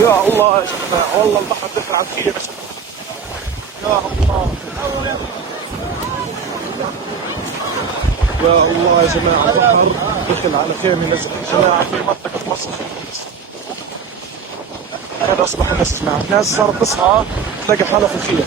يا الله يا جماعة، والله البحر دخل على الخيمة. يا الله يا الله يا جماعة، البحر دخل على خيمة نزل يا جماعة في منطقة مصر. هذا أصبح الناس يا جماعة، الناس صارت تصحى تلاقي حالها في الخيم.